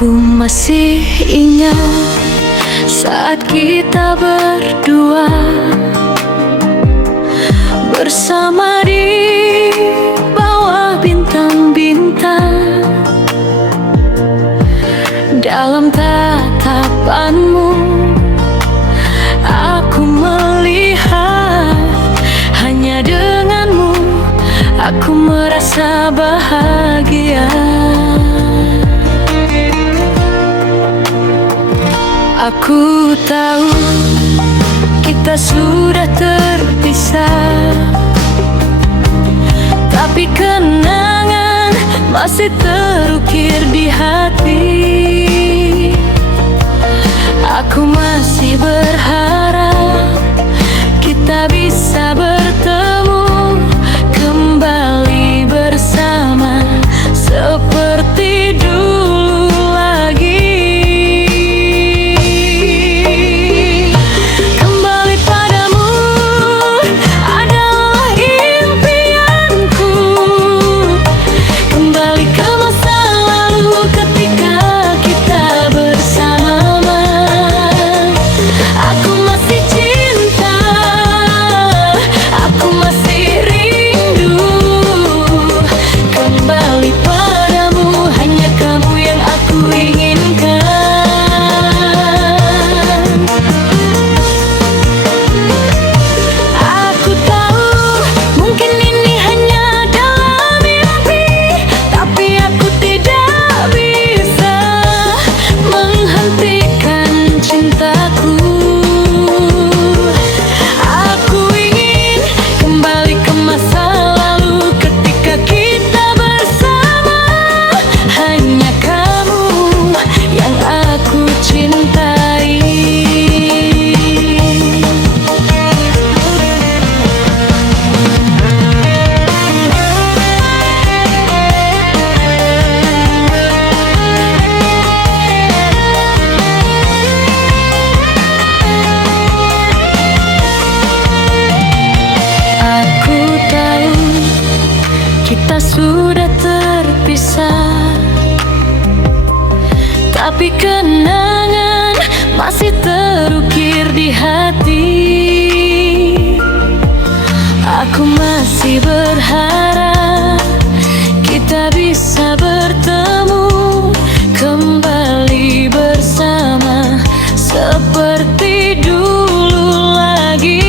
Aku masih ingat saat kita berdua bersama di bawah bintang-bintang. Dalam tatapanmu aku melihat, hanya denganmu aku merasa bahagia. Aku tahu kita sudah terpisah, tapi kenangan masih terukir di hati. Aku masih berharap kita bisa bertemu kembali bersama seperti dulu lagi. Kembali padamu adalah impianku, kembali ke masa lalu ketika kita bersama. Aku masih cinta, aku masih rindu kembali padamu, hanya kamu yang aku inginkan. Aku tahu mungkin ini hanya dalam mimpi, tapi aku tidak bisa menghentikan cintaku. Aku ingin kembali ke masa lalu ketika kita bersama, hanya kamu yang aku cintai. Aku tahu kita sudah terpisah, tapi kenangan masih terukir di hati. Aku masih berharap kita bisa bertemu kembali bersama seperti dulu lagi.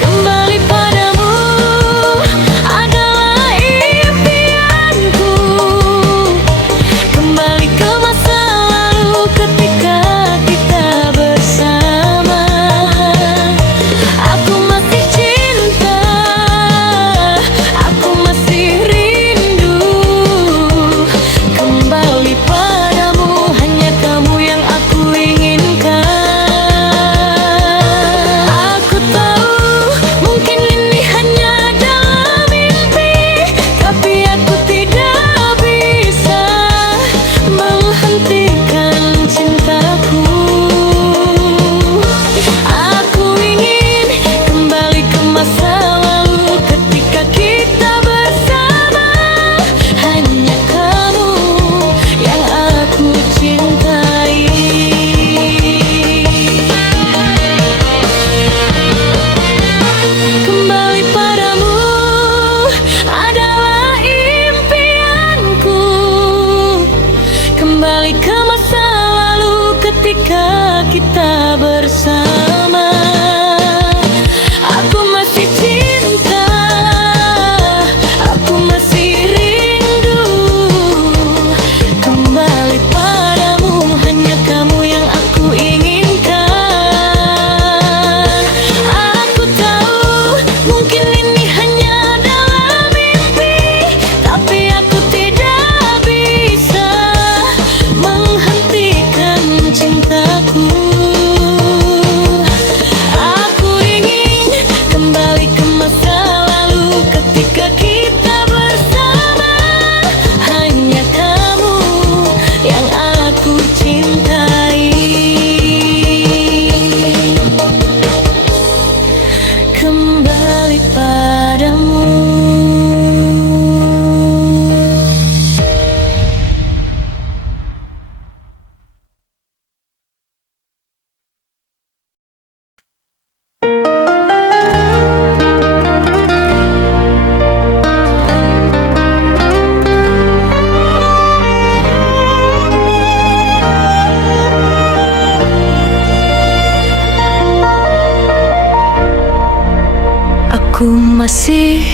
Kembali padamu adalah impianku, kembali ke masa lalu ketika kita bersama. Aku masih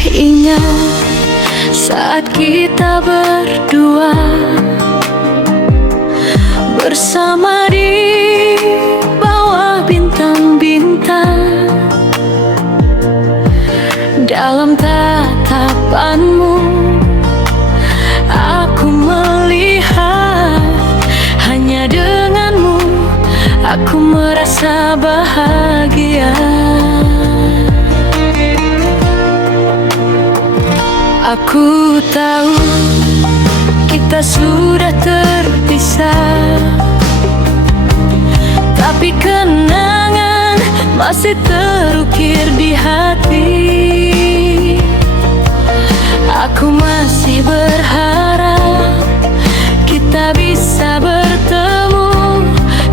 Ingat saat kita berdua bersama di bawah bintang-bintang. Dalam tatapanmu aku melihat, hanya denganmu aku merasa bahagia. Aku tahu kita sudah terpisah, tapi kenangan masih terukir di hati. Aku masih berharap kita bisa bertemu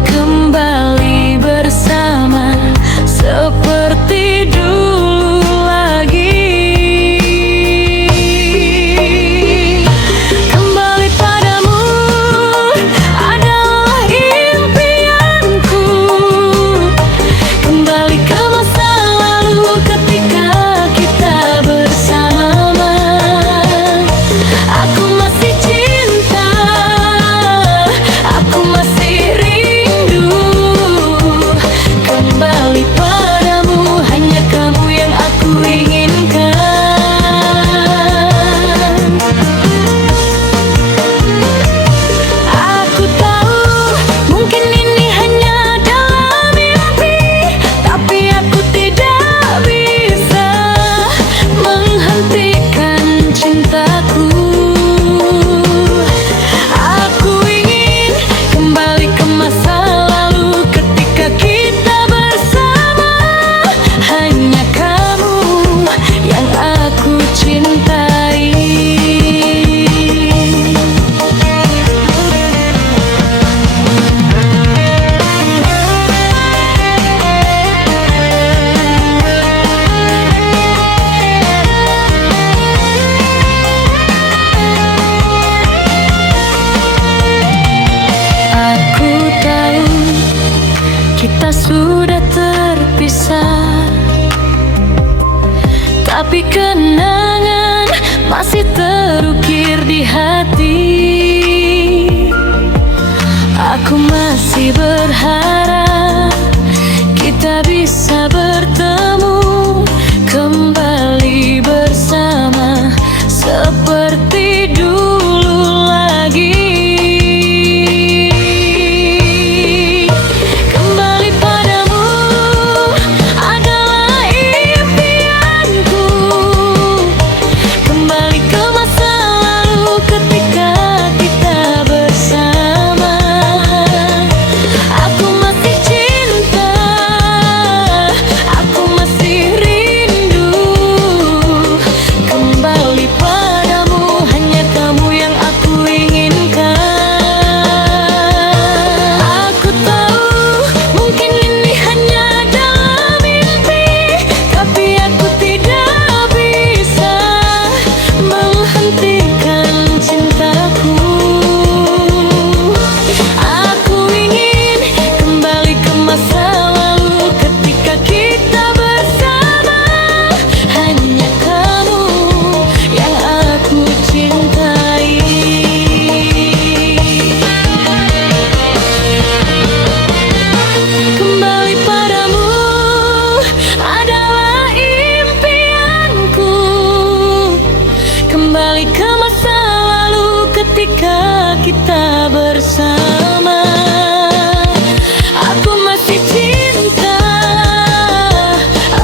kembali bersama seperti dulu lagi. Kembali padamu adalah impianku, kembali ke masa lalu ketika kita bersama. Aku masih cinta, aku masih rindu. Kembali padamu, hanya kamu yang aku inginkan. Aku tahu mungkin ini hanya dalam mimpi, tapi aku tidak bisa menghentikan cintaku. Aku ingin kembali ke masa lalu ketika kita bersama. Hanya kamu yang aku cintai. Aku tahu kita sudah terpisah, tapi kenangan masih terukir di hati. Aku masih berharap kita bisa bertemu kembali bersama seperti dulu lagi. Kembali padamu adalah impianku, kembali ke masa lalu ketika kita bersama. Aku masih cinta, aku masih rindu. Kembali padamu, hanya kamu yang aku inginkan. Aku tahu mungkin ini hanya dalam mimpi, tapi aku tidak bisa menghentikan cintaku. Aku ingin kembali ke masa lalu ketika kita bersama. Hanya kamu yang aku cintai. Kembali padamu adalah impianku, kembali ke masa lalu ketika kita bersama. Aku masih cinta,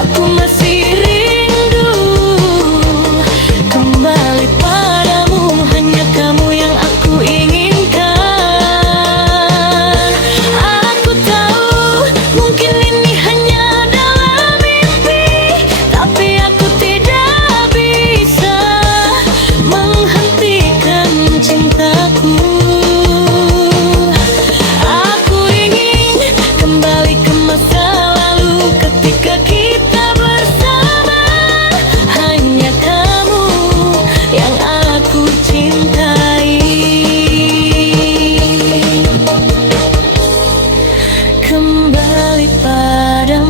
aku masih rindu. Kembali padamu, hanya kamu yang aku inginkan. Aku tahu mungkin ini hanya dalam mimpi, tapi aku tidak bisa menghentikan cintaku. Aku ingin kembali ke masa lalu ketika kita bersama. Hanya kamu yang aku cintai. Kembali padamu.